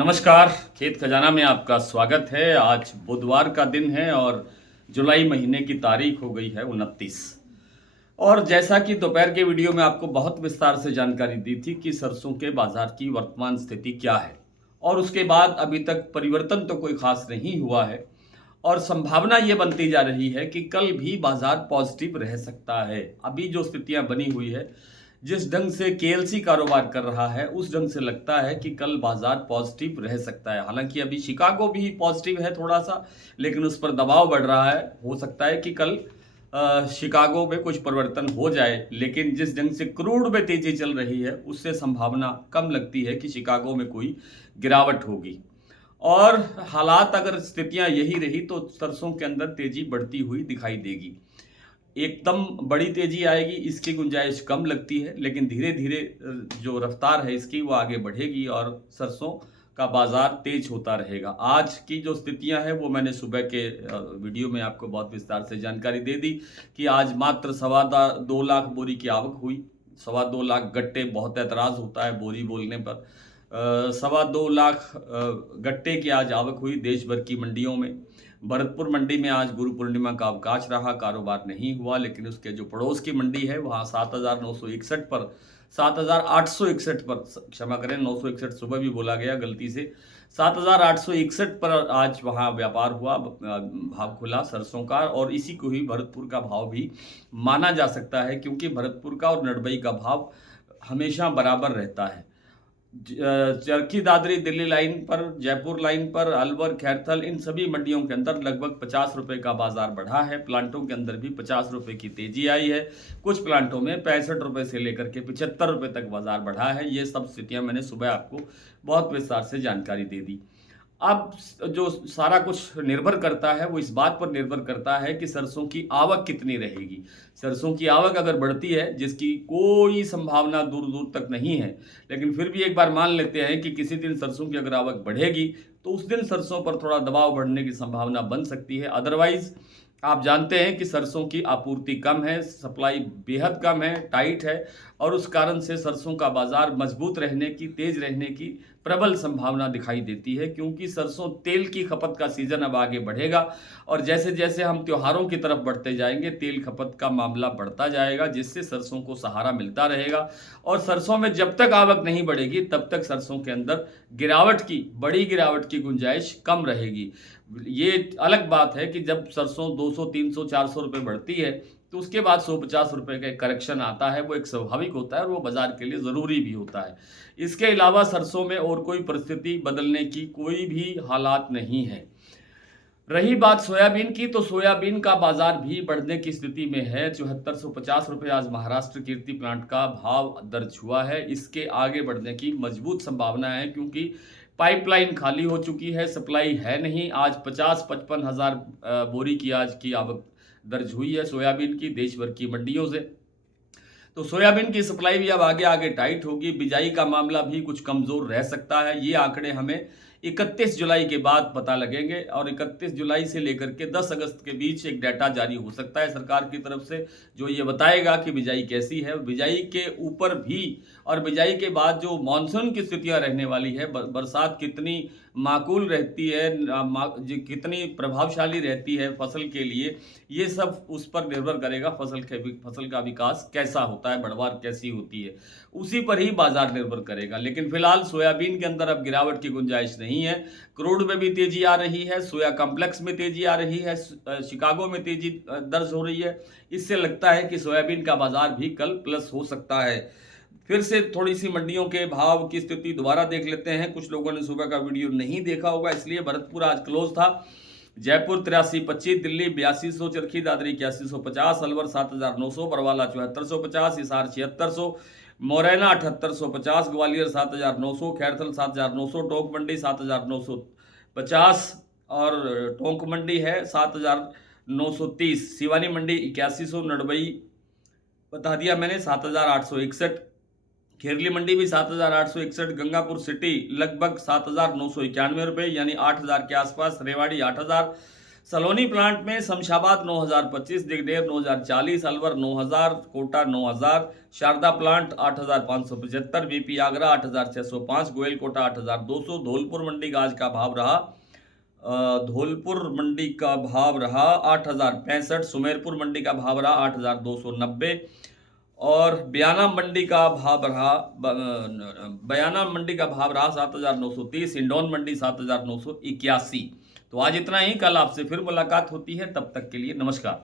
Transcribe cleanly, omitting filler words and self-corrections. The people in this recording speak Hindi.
नमस्कार। खेत खजाना में आपका स्वागत है। आज बुधवार का दिन है और जुलाई महीने की तारीख हो गई है 29। और जैसा कि दोपहर के वीडियो में आपको बहुत विस्तार से जानकारी दी थी कि सरसों के बाजार की वर्तमान स्थिति क्या है और उसके बाद अभी तक परिवर्तन तो कोई खास नहीं हुआ है और संभावना ये बनती जा रही है कि कल भी बाजार पॉजिटिव रह सकता है। अभी जो स्थितियां बनी हुई है, जिस ढंग से केएलसी कारोबार कर रहा है, उस ढंग से लगता है कि कल बाजार पॉजिटिव रह सकता है। हालांकि अभी शिकागो भी पॉजिटिव है थोड़ा सा, लेकिन उस पर दबाव बढ़ रहा है। हो सकता है कि कल शिकागो में कुछ परिवर्तन हो जाए, लेकिन जिस ढंग से क्रूड में तेजी चल रही है उससे संभावना कम लगती है कि शिकागो में कोई गिरावट होगी। और हालात अगर स्थितियां यही रही तो सरसों के अंदर तेजी बढ़ती हुई दिखाई देगी। एकदम बड़ी तेजी आएगी इसकी गुंजाइश कम लगती है, लेकिन धीरे धीरे जो रफ्तार है इसकी वो आगे बढ़ेगी और सरसों का बाजार तेज होता रहेगा। आज की जो स्थितियां हैं वो मैंने सुबह के वीडियो में आपको बहुत विस्तार से जानकारी दे दी कि आज मात्र 2.25 लाख बोरी की आवक हुई। 2.25 लाख गट्टे, बहुत ऐतराज होता है बोरी बोलने पर। 2.25 लाख गट्टे की आज आवक हुई देश भर की मंडियों में। भरतपुर मंडी में आज गुरु पूर्णिमा का अवकाश रहा, कारोबार नहीं हुआ, लेकिन उसके जो पड़ोस की मंडी है वहाँ 7,961 पर 7,861 पर, क्षमा करें 961 सुबह भी बोला गया गलती से, 7,861 पर आज वहाँ व्यापार हुआ, भाव खुला सरसों का। और इसी को ही भरतपुर का भाव भी माना जा सकता है, क्योंकि भरतपुर का और नडबई का भाव हमेशा बराबर रहता है। चरखी दादरी दिल्ली लाइन पर, जयपुर लाइन पर, अलवर, खैरथल, इन सभी मंडियों के अंदर लगभग 50 रुपए का बाजार बढ़ा है। प्लांटों के अंदर भी 50 रुपए की तेजी आई है। कुछ प्लांटों में 65 रुपए से लेकर के 75 रुपए तक बाजार बढ़ा है। ये सब स्थितियां मैंने सुबह आपको बहुत विस्तार से जानकारी दे दी। अब जो सारा कुछ निर्भर करता है वो इस बात पर निर्भर करता है कि सरसों की आवक कितनी रहेगी। सरसों की आवक अगर बढ़ती है, जिसकी कोई संभावना दूर दूर तक नहीं है, लेकिन फिर भी एक बार मान लेते हैं कि किसी दिन सरसों की अगर आवक बढ़ेगी तो उस दिन सरसों पर थोड़ा दबाव बढ़ने की संभावना बन सकती है। अदरवाइज आप जानते हैं कि सरसों की आपूर्ति कम है, सप्लाई बेहद कम है, टाइट है, और उस कारण से सरसों का बाजार मजबूत रहने की, तेज रहने की प्रबल संभावना दिखाई देती है, क्योंकि सरसों तेल की खपत का सीजन अब आगे बढ़ेगा और जैसे जैसे हम त्योहारों की तरफ बढ़ते जाएंगे तेल खपत का मामला बढ़ता जाएगा, जिससे सरसों को सहारा मिलता रहेगा। और सरसों में जब तक आवक नहीं बढ़ेगी तब तक सरसों के अंदर बड़ी गिरावट की गुंजाइश कम रहेगी। ये अलग बात है कि जब सरसों 200, 300, 400 रुपये बढ़ती है तो उसके बाद 150 रुपये का करेक्शन आता है। वो एक स्वाभाविक होता है और वो बाजार के लिए ज़रूरी भी होता है। इसके अलावा सरसों में और कोई परिस्थिति बदलने की कोई भी हालात नहीं है। रही बात सोयाबीन की, तो सोयाबीन का बाजार भी बढ़ने की स्थिति में है। 7450 रुपये आज महाराष्ट्र कीर्ति प्लांट का भाव दर्ज हुआ है। इसके आगे बढ़ने की मजबूत संभावना है, क्योंकि पाइपलाइन खाली हो चुकी है, सप्लाई है नहीं। आज 50-55 हज़ार बोरी की आज की आवक दर्ज हुई है सोयाबीन की देश भर की मंडियों से। तो सोयाबीन की सप्लाई भी अब आगे आगे टाइट होगी। बिजाई का मामला भी कुछ कमज़ोर रह सकता है। ये आंकड़े हमें 31 जुलाई के बाद पता लगेंगे और 31 जुलाई से लेकर के 10 अगस्त के बीच एक डाटा जारी हो सकता है सरकार की तरफ से, जो ये बताएगा कि बिजाई कैसी है। बिजाई के ऊपर भी और बिजाई के बाद जो मानसून की स्थितियां रहने वाली है, बरसात कितनी माकूल रहती है, कितनी प्रभावशाली रहती है फसल के लिए, ये सब उस पर निर्भर करेगा। फसल का विकास कैसा होता है, बढ़वार कैसी होती है, उसी पर ही बाजार निर्भर करेगा। लेकिन फिलहाल सोयाबीन के अंदर अब गिरावट की गुंजाइश नहीं है। क्रूड में भी तेजी आ रही है, सोया कॉम्प्लेक्स में तेजी आ रही है, शिकागो में तेजी दर्ज हो रही है। इससे लगता है कि सोयाबीन का बाजार भी कल प्लस हो सकता है। फिर से थोड़ी सी मंडियों के भाव की स्थिति दोबारा देख लेते हैं। कुछ लोगों ने सुबह का वीडियो नहीं देखा होगा, इसलिए भरतपुर आज क्लोज था। जयपुर 8325, दिल्ली 8200, चरखी दादरी 8150, अलवर 7900, बरवाला 7450, हिसार 7600, मोरैना 7850, ग्वालियर 7900, खैरथल 7900, टोंक मंडी 7950 और टोंक मंडी है 7930, सिवानी मंडी 8100, नडबई बता दिया मैंने 7861, खेरली मंडी भी 7861, गंगापुर सिटी लगभग 7991 रुपये यानी 8000 के आसपास, रेवाड़ी 8000, सलोनी प्लांट में शमशाबाद 9025, दिगडेर 9040, अलवर 9000, कोटा 9000, शारदा प्लांट 8575, बीपी आगरा 8605, गोयल कोटा 8200, धौलपुर मंडी का आज का भाव रहा धौलपुर मंडी का भाव रहा 8065, सुमेरपुर मंडी का भाव रहा 8290 और बयाना मंडी का भाव रहा 7930, हिंडौन मंडी 7981। तो आज इतना ही, कल आपसे फिर मुलाकात होती है, तब तक के लिए नमस्कार।